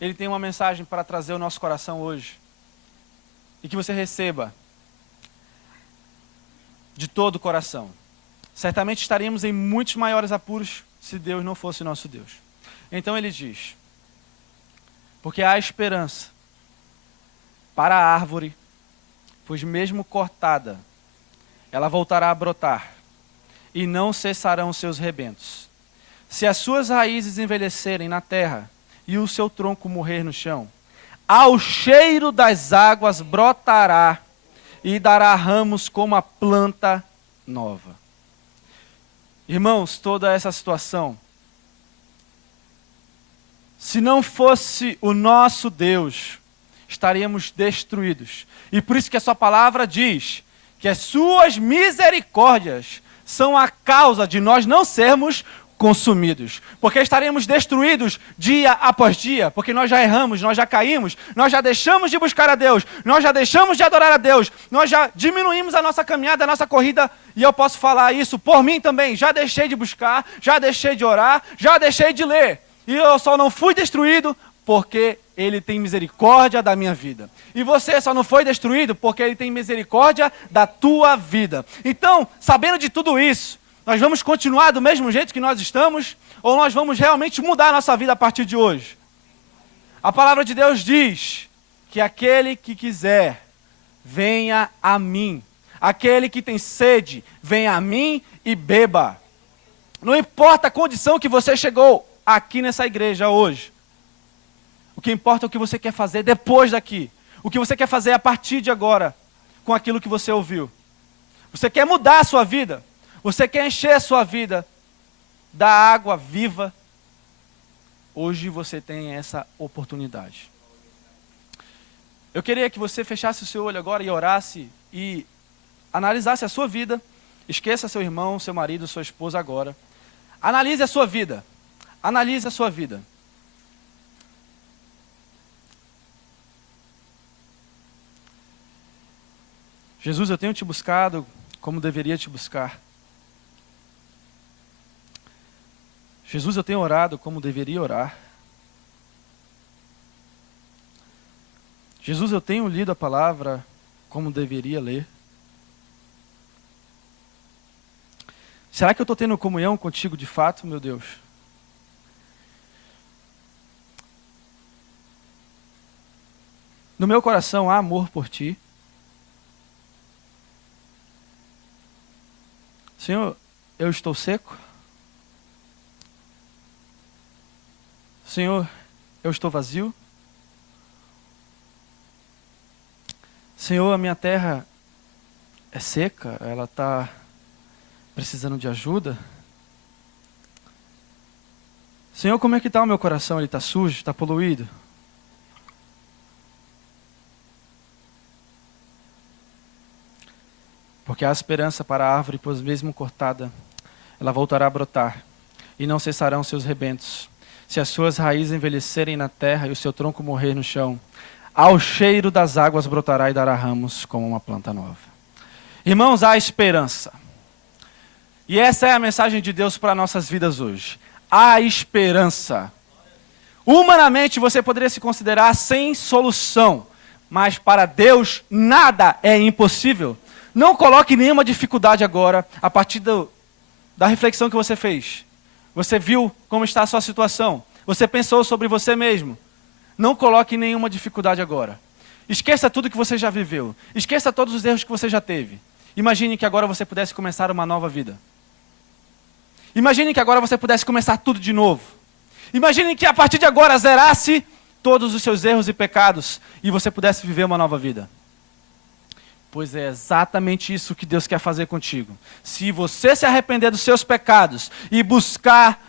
Ele tem uma mensagem para trazer ao nosso coração hoje. E que você receba de todo o coração. Certamente estaríamos em muitos maiores apuros se Deus não fosse nosso Deus. Então Ele diz, porque há esperança para a árvore, pois mesmo cortada, ela voltará a brotar, e não cessarão seus rebentos. Se as suas raízes envelhecerem na terra, e o seu tronco morrer no chão, ao cheiro das águas brotará, e dará ramos como a planta nova. Irmãos, toda essa situação Se não fosse o nosso Deus, estaríamos destruídos. E por isso que a sua palavra diz que as suas misericórdias são a causa de nós não sermos consumidos. Porque estaremos destruídos dia após dia, porque nós já erramos, nós já caímos, nós já deixamos de buscar a Deus, nós já deixamos de adorar a Deus, nós já diminuímos a nossa caminhada, a nossa corrida, e eu posso falar isso por mim também. Já deixei de buscar, já deixei de orar, já deixei de ler. E eu só não fui destruído porque Ele tem misericórdia da minha vida. E você só não foi destruído porque Ele tem misericórdia da tua vida. Então, sabendo de tudo isso, nós vamos continuar do mesmo jeito que nós estamos? Ou nós vamos realmente mudar a nossa vida a partir de hoje? A palavra de Deus diz que aquele que quiser, venha a mim. Aquele que tem sede, venha a mim e beba. Não importa a condição que você chegou aqui nessa igreja hoje. O que importa é o que você quer fazer depois daqui. O que você quer fazer a partir de agora, com aquilo que você ouviu. Você quer mudar a sua vida. Você quer encher a sua vida da água viva. Hoje você tem essa oportunidade. Eu queria que você fechasse o seu olho agora e orasse e analisasse a sua vida. Esqueça seu irmão, seu marido, sua esposa agora. Analise a sua vida. Analise a sua vida. Jesus, eu tenho te buscado como deveria te buscar. Jesus, eu tenho orado como deveria orar. Jesus, eu tenho lido a palavra como deveria ler. Será que eu estou tendo comunhão contigo de fato, meu Deus? No meu coração há amor por ti. Senhor, eu estou seco. Senhor, eu estou vazio. Senhor, a minha terra é seca, ela está precisando de ajuda. Senhor, como é que está o meu coração? Ele está sujo, está poluído? Porque há esperança para a árvore, pois mesmo cortada, ela voltará a brotar, e não cessarão seus rebentos. Se as suas raízes envelhecerem na terra e o seu tronco morrer no chão, ao cheiro das águas brotará e dará ramos como uma planta nova. Irmãos, há esperança. E essa é a mensagem de Deus para nossas vidas hoje. Há esperança. Humanamente você poderia se considerar sem solução, mas para Deus nada é impossível. Não coloque nenhuma dificuldade agora, a partir da reflexão que você fez. Você viu como está a sua situação. Você pensou sobre você mesmo. Não coloque nenhuma dificuldade agora. Esqueça tudo que você já viveu. Esqueça todos os erros que você já teve. Imagine que agora você pudesse começar uma nova vida. Imagine que agora você pudesse começar tudo de novo. Imagine que a partir de agora zerasse todos os seus erros e pecados e você pudesse viver uma nova vida. Pois é exatamente isso que Deus quer fazer contigo. Se você se arrepender dos seus pecados e buscar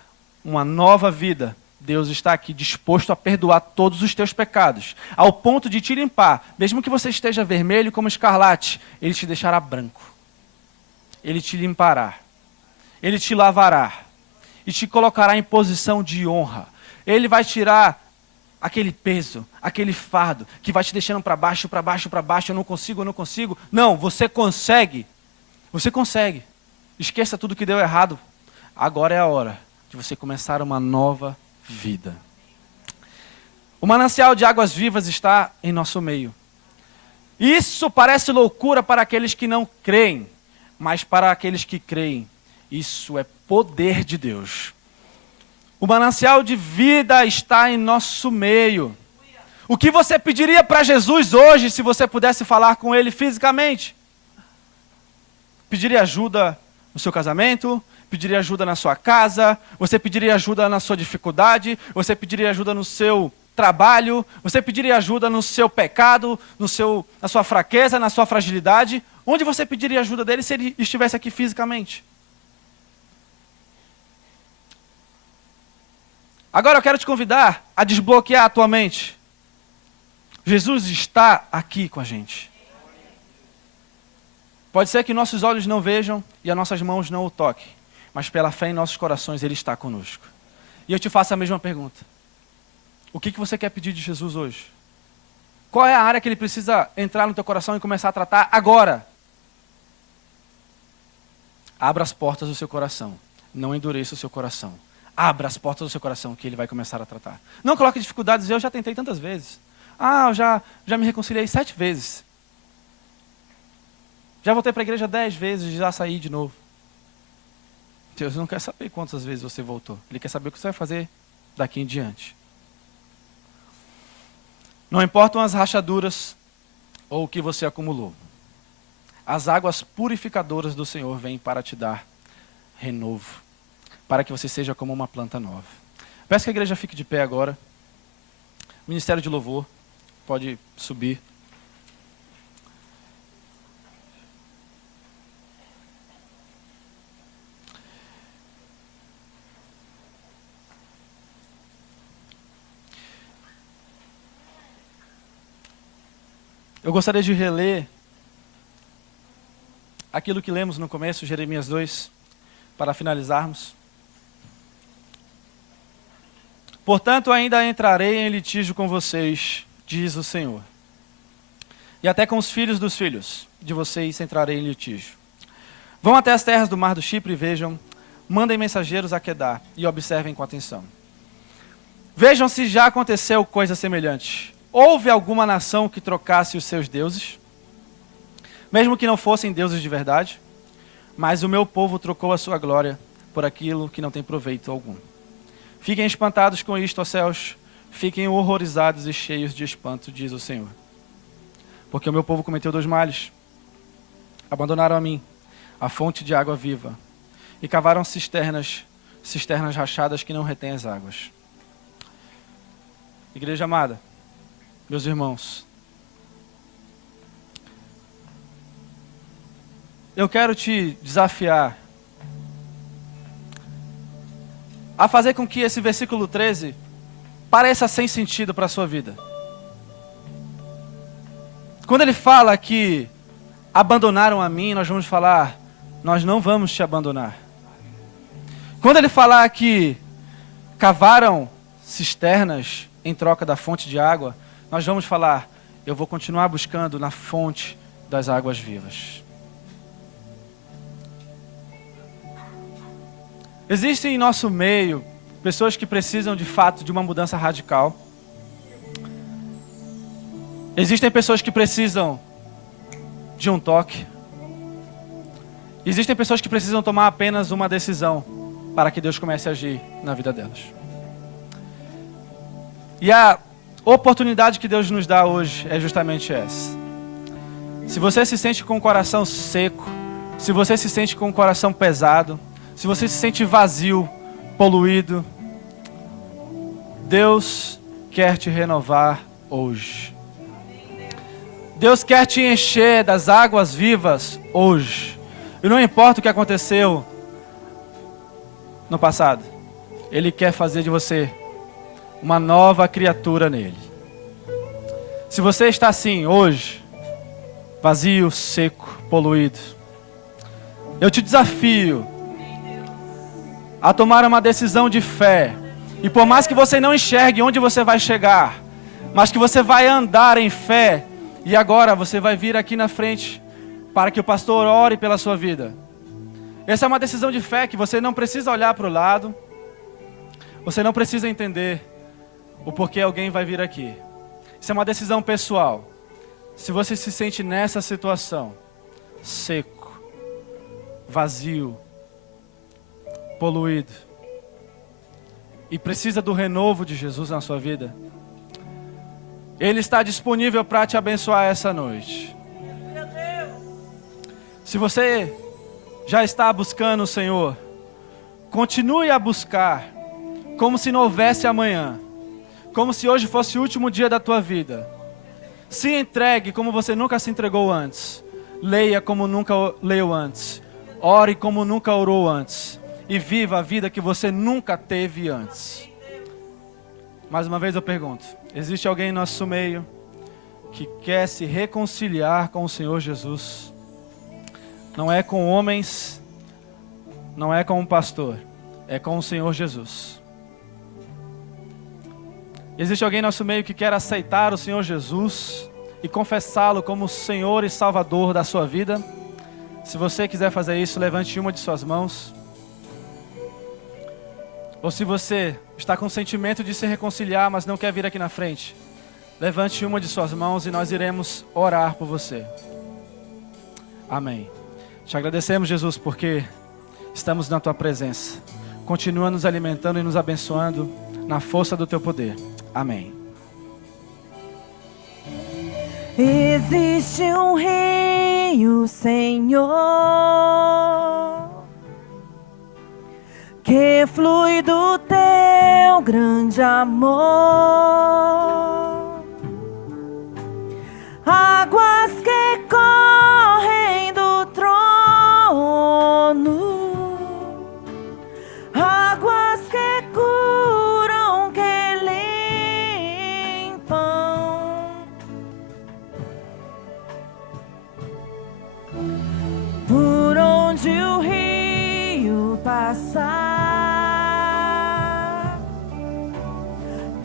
uma nova vida, Deus está aqui disposto a perdoar todos os teus pecados, ao ponto de te limpar. Mesmo que você esteja vermelho como escarlate, Ele te deixará branco. Ele te limpará. Ele te lavará. E te colocará em posição de honra. Ele vai tirar aquele peso, aquele fardo, que vai te deixando para baixo, para baixo, para baixo, eu não consigo. Não, você consegue. Você consegue. Esqueça tudo que deu errado. Agora é a hora de você começar uma nova vida. O manancial de águas vivas está em nosso meio. Isso parece loucura para aqueles que não creem, mas para aqueles que creem, isso é poder de Deus. O manancial de vida está em nosso meio. O que você pediria para Jesus hoje, se você pudesse falar com Ele fisicamente? Pediria ajuda no seu casamento? Pediria ajuda na sua casa? Você pediria ajuda na sua dificuldade? Você pediria ajuda no seu trabalho? Você pediria ajuda no seu pecado? Na sua fraqueza, na sua fragilidade? Onde você pediria ajuda dele se ele estivesse aqui fisicamente? Agora eu quero te convidar a desbloquear a tua mente. Jesus está aqui com a gente. Pode ser que nossos olhos não vejam e as nossas mãos não o toquem, mas pela fé em nossos corações Ele está conosco. E eu te faço a mesma pergunta. O que você quer pedir de Jesus hoje? Qual é a área que Ele precisa entrar no teu coração e começar a tratar agora? Abra as portas do seu coração. Não endureça o seu coração. Abra as portas do seu coração que Ele vai começar a tratar. Não coloque dificuldades. Eu já tentei tantas vezes. Eu já me reconciliei 7 vezes. Já voltei para a igreja 10 vezes e já saí de novo. Deus não quer saber quantas vezes você voltou. Ele quer saber o que você vai fazer daqui em diante. Não importam as rachaduras ou o que você acumulou. As águas purificadoras do Senhor vêm para te dar renovo, para que você seja como uma planta nova. Peço que a igreja fique de pé agora. Ministério de Louvor, pode subir. Eu gostaria de reler aquilo que lemos no começo, Jeremias 2, para finalizarmos. Portanto, ainda entrarei em litígio com vocês, diz o Senhor. E até com os filhos dos filhos de vocês entrarei em litígio. Vão até as terras do mar do Chipre e vejam, mandem mensageiros a Quedar e observem com atenção. Vejam se já aconteceu coisa semelhante. Houve alguma nação que trocasse os seus deuses? Mesmo que não fossem deuses de verdade? Mas o meu povo trocou a sua glória por aquilo que não tem proveito algum. Fiquem espantados com isto, ó céus. Fiquem horrorizados e cheios de espanto, diz o Senhor. Porque o meu povo cometeu 2 males. Abandonaram a mim, a fonte de água viva, e cavaram cisternas rachadas que não retêm as águas. Igreja amada, meus irmãos, eu quero te desafiar a fazer com que esse versículo 13 pareça sem sentido para a sua vida. Quando ele fala que abandonaram a mim, nós vamos falar, nós não vamos te abandonar. Quando ele falar que cavaram cisternas em troca da fonte de água, nós vamos falar, eu vou continuar buscando na fonte das águas vivas. Existem em nosso meio pessoas que precisam de fato de uma mudança radical. Existem pessoas que precisam de um toque. Existem pessoas que precisam tomar apenas uma decisão para que Deus comece a agir na vida delas. E a oportunidade que Deus nos dá hoje é justamente essa. Se você se sente com o coração seco, se você se sente com o coração pesado, se você se sente vazio, poluído, Deus quer te renovar hoje. Deus quer te encher das águas vivas hoje. E não importa o que aconteceu no passado, Ele quer fazer de você uma nova criatura nele. Se você está assim hoje, vazio, seco, poluído, eu te desafio a tomar uma decisão de fé. E por mais que você não enxergue onde você vai chegar, mas que você vai andar em fé, e agora você vai vir aqui na frente para que o pastor ore pela sua vida. Essa é uma decisão de fé que você não precisa olhar para o lado, você não precisa entender o porquê alguém vai vir aqui. Isso é uma decisão pessoal. Se você se sente nessa situação, seco, vazio, poluído, e precisa do renovo de Jesus na sua vida, Ele está disponível para te abençoar essa noite. Se você já está buscando o Senhor, continue a buscar, como se não houvesse amanhã, como se hoje fosse o último dia da tua vida. Se entregue como você nunca se entregou antes. Leia como nunca leu antes. Ore como nunca orou antes. E viva a vida que você nunca teve antes. Mais uma vez eu pergunto, existe alguém em nosso meio que quer se reconciliar com o Senhor Jesus? Não é com homens, não é com um pastor, é com o Senhor Jesus. Existe alguém em nosso meio que quer aceitar o Senhor Jesus e confessá-lo como Senhor e Salvador da sua vida? Se você quiser fazer isso, levante uma de suas mãos. Ou se você está com o sentimento de se reconciliar, mas não quer vir aqui na frente, levante uma de suas mãos e nós iremos orar por você. Amém. Te agradecemos, Jesus, porque estamos na Tua presença. Continua nos alimentando e nos abençoando na força do Teu poder. Amém. Existe um rio, Senhor, que flui do Teu grande amor. Águas que correm do trono, águas que curam, que limpam. Por onde o rio passar,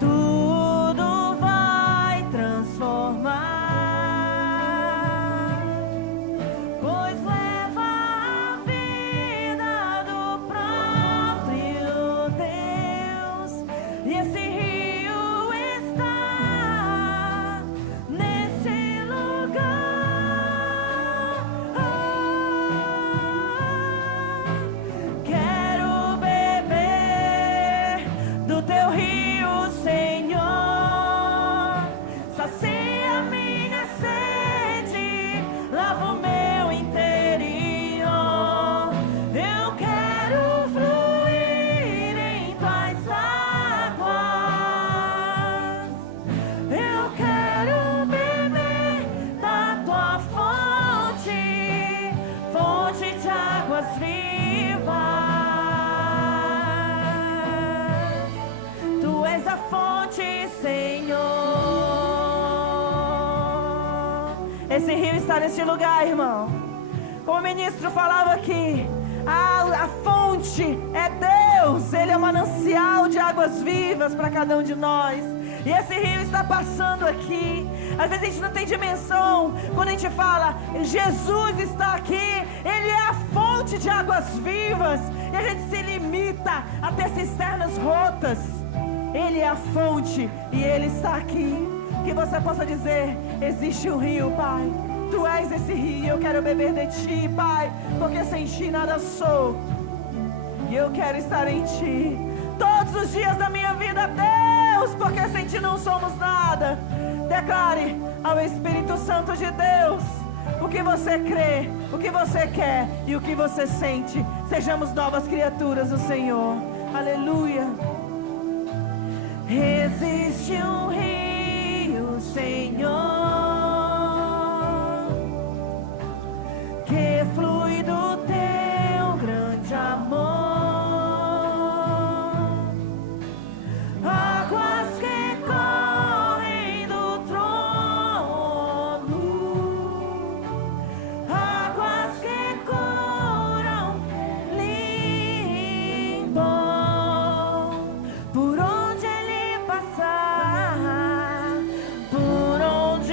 tudo vai transformar, pois leva a vida do próprio Deus, e esse rio está nesse lugar. Quero beber do Teu rio, Senhor, sacia minha sede, lava o meu interior. Eu quero fluir em Tuas águas, eu quero beber da Tua fonte, fonte de águas vivas. Tu és a fonte, Senhor. Esse rio está neste lugar, irmão. Como o ministro falava aqui, a fonte é Deus. Ele é um manancial de águas vivas para cada um de nós. E esse rio está passando aqui. Às vezes a gente não tem dimensão. Quando a gente fala, Jesus está aqui, Ele é a fonte de águas vivas, e a gente se limita a ter cisternas rotas. Ele é a fonte e Ele está aqui. Que você possa dizer, existe um rio, Pai. Tu és esse rio, eu quero beber de Ti, Pai, porque sem Ti nada sou. E eu quero estar em Ti todos os dias da minha vida, Deus, porque sem Ti não somos nada. Declare ao Espírito Santo de Deus o que você crê, o que você quer e o que você sente. Sejamos novas criaturas do Senhor. Aleluia. Existe um rio, Senhor, que flui do Teu grande amor. Águas que correm do trono, águas que curam, limpam. Por onde Ele passar, por onde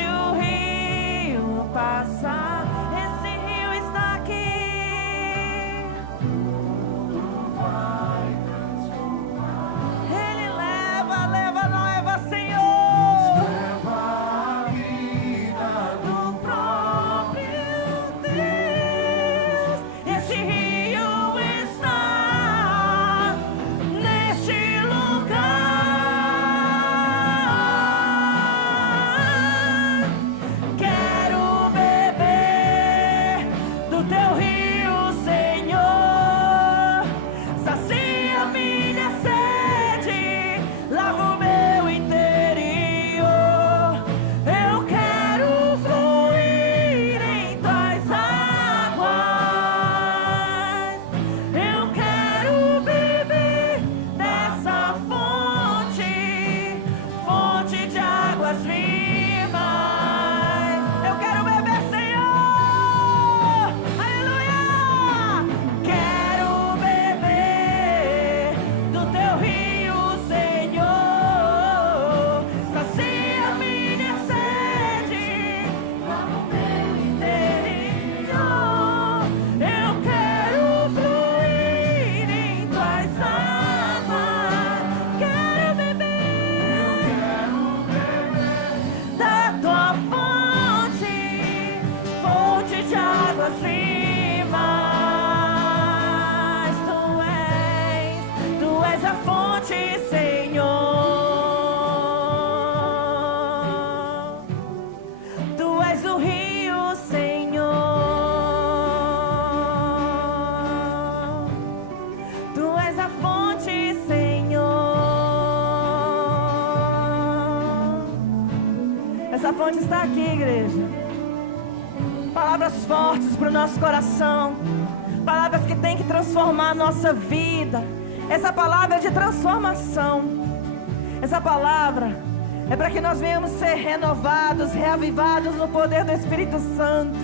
Essa fonte está aqui, igreja. Palavras fortes para o nosso coração. Palavras que tem que transformar a nossa vida. Essa palavra é de transformação. Essa palavra é para que nós venhamos ser renovados, reavivados no poder do Espírito Santo.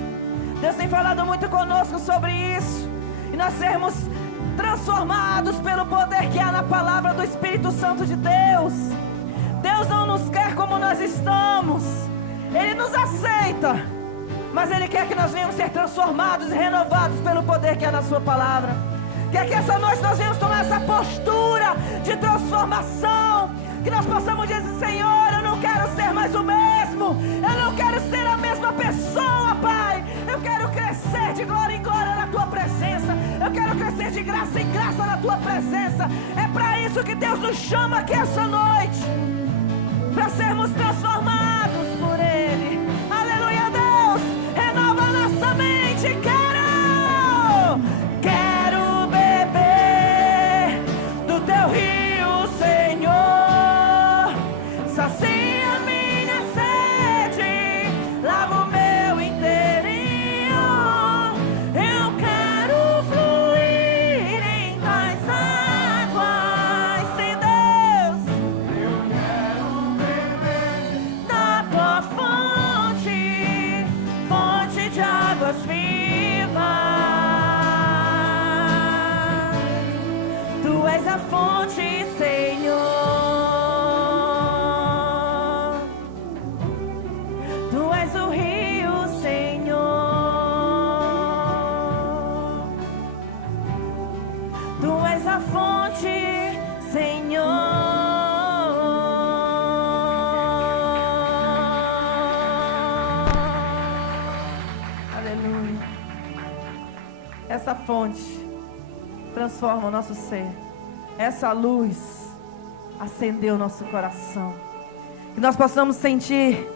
Deus tem falado muito conosco sobre isso. E nós sermos transformados pelo poder que há na palavra do Espírito Santo de Deus. Deus não nos quer como nós estamos. Ele nos aceita, mas Ele quer que nós venhamos ser transformados e renovados pelo poder que há na sua palavra. Quer que essa noite nós venhamos tomar essa postura de transformação, que nós possamos dizer: Senhor, eu não quero ser mais o mesmo, eu não quero ser a mesma pessoa, Pai. Eu quero crescer de glória em glória na Tua presença, eu quero crescer de graça em graça na Tua presença. É para isso que Deus nos chama aqui essa noite, para sermos transformados por Ele. Aleluia, Deus, renova nossa mente. Quero beber do Teu rio, Senhor. Sacia minha sede, lava o meu inteirinho. Eu quero fluir em tais águas, sem Deus. Eu quero beber da Tua fonte, fonte de águas vivas. Tu és a fonte, Senhor. Tu és o rio, Senhor. Tu és a fonte, Senhor. Aleluia. Essa fonte transforma o nosso ser. Essa luz acendeu o nosso coração. Que nós possamos sentir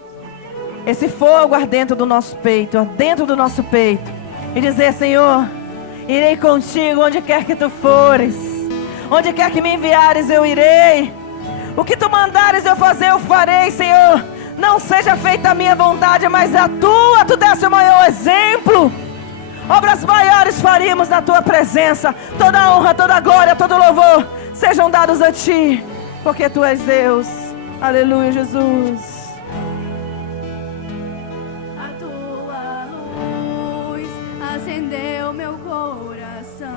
esse fogo ardendo do nosso peito, dentro do nosso peito, e dizer: Senhor, irei contigo onde quer que Tu fores, onde quer que me enviares eu irei, o que Tu mandares eu fazer eu farei, Senhor. Não seja feita a minha vontade, mas a Tua. Tu desse o maior exemplo. Obras maiores faríamos na Tua presença. Toda a honra, toda a glória, todo louvor sejam dados a Ti, porque Tu és Deus. Aleluia, Jesus. A Tua luz acendeu meu coração.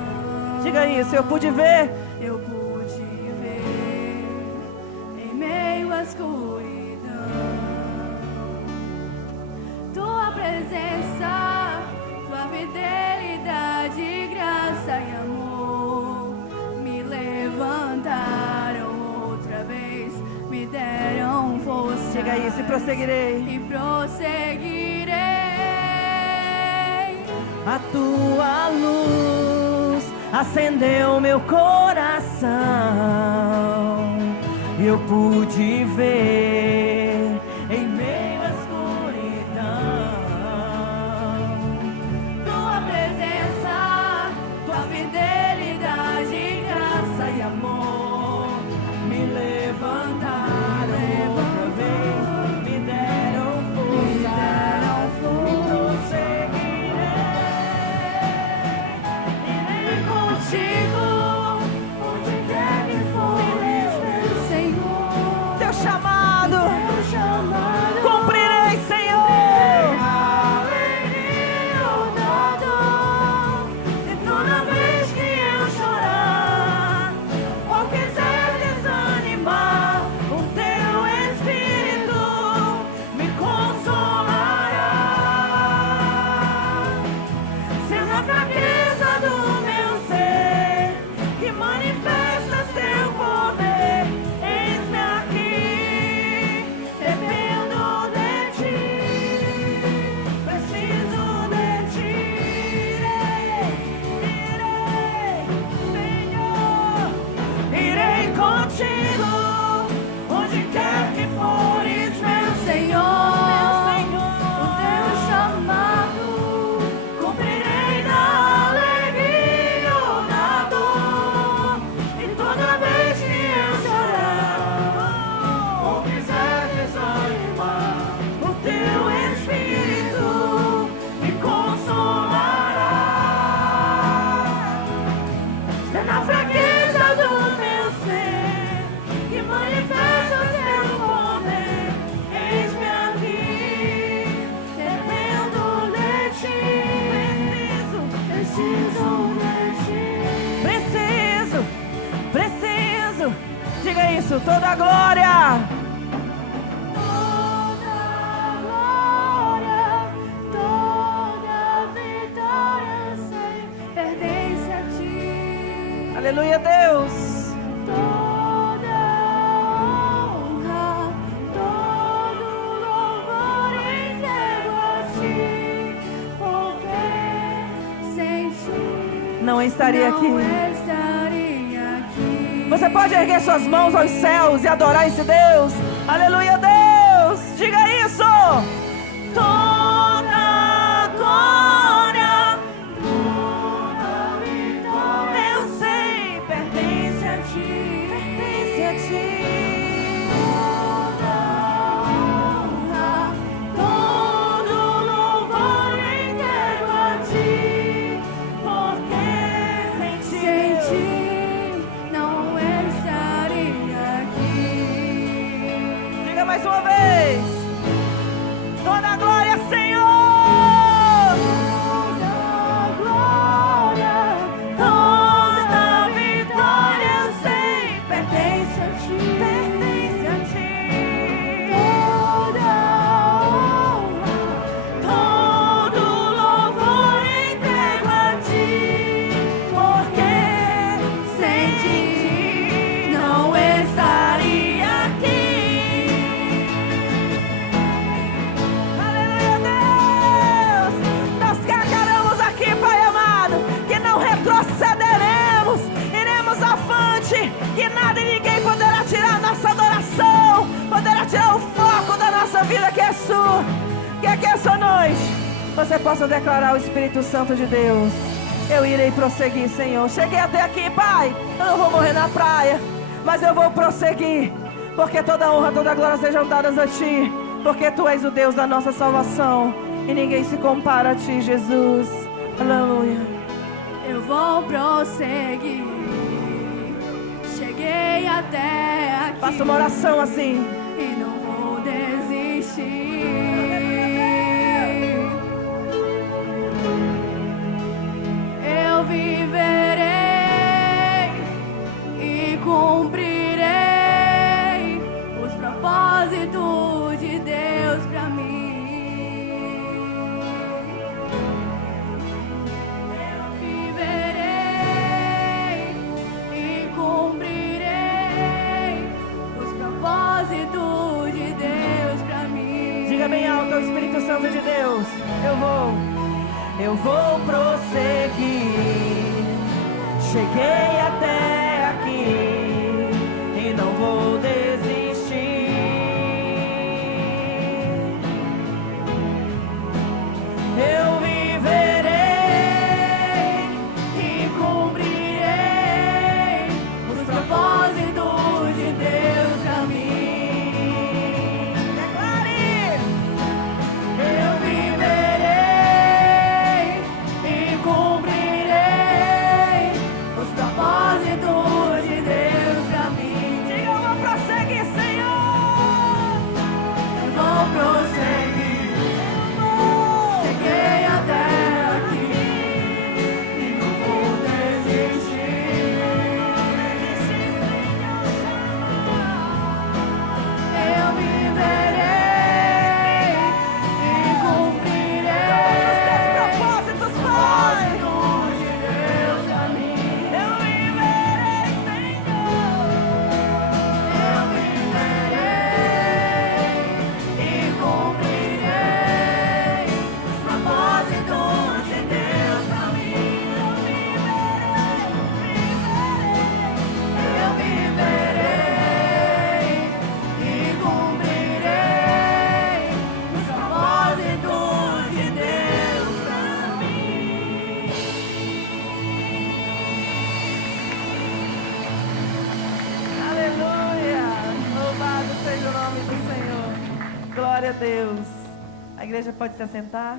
Diga isso, eu pude ver. Eu pude ver em meio à escuridão Tua presença, Tua fidelidade, graça e amor me levantaram outra vez, me deram força. Diga isso, e prosseguirei. E prosseguirei. A Tua luz acendeu meu coração. Eu pude ver em meio à escuridão Tua presença, Tua fidelidade, graça e amor me levantaram outra vez, me deram força, e prosseguirei. irei contigo onde quer que fores, Senhor. Teu chamado toda a glória. Toda glória, toda vitória sempre pertence a ti. Aleluia, Deus. Toda honra, todo louvor entrego a ti, porque sem ti Não estaria aqui. não estaria aqui. Você pode erguer suas mãos aos céus e adorar esse Deus. Aleluia, Deus. Diga isso. Toda glória, Toda vitória eu sei, pertence a ti. pertence a ti. Toda honra, todo louvor entrego a ti, porque sem ti não estaria aqui. Diga mais uma vez. Toda glória, Senhor. Toda glória, toda vitória eu sei pertence a ti. Pertence a ti. Toda honra, todo louvor entrego a ti, porque sem ti não estaria aqui. Aleluia, Deus. Nós declaramos aqui, Pai amado, que não retrocederemos, iremos avante, que nada e ninguém poderá tirar a nossa adoração, poderá tirar o foco da nossa vida que é sua. Que aqui essa noite você possa declarar o Espírito Santo de Deus. Eu irei prosseguir, Senhor. Cheguei até aqui, Pai. Eu não vou morrer na praia, mas eu vou prosseguir, porque toda honra, toda glória sejam dadas a Ti, porque Tu és o Deus da nossa salvação e ninguém se compara a Ti, Jesus. Aleluia. Eu vou prosseguir. Cheguei até aqui. Faça uma oração assim. E não vou desistir. Eu viverei e cumprirei os propósitos de Deus pra mim. Eu viverei e cumprirei os propósitos de Deus pra mim. Diga bem alto ao Espírito Santo de Deus. Eu vou prosseguir. Cheguei até aqui e não vou desistir. Eu viverei E cumprirei os propósitos de Deus pra mim. Declare. Eu viverei e cumprirei os propósitos de Deus pra mim. Diga, eu vou prosseguir, Senhor. Eu vou prosseguir. Cheguei até aqui e não vou desistir. Eu viverei e cumprirei Os teus propósitos, Pai. propósitos de Deus pra mim. Eu viverei, Senhor. Eu viverei e cumprirei os propósitos de Deus pra mim. Eu viverei e cumprirei os propósitos de Deus pra mim. Aleluia! Louvado seja o nome do Senhor. Glória a Deus. A igreja pode se assentar.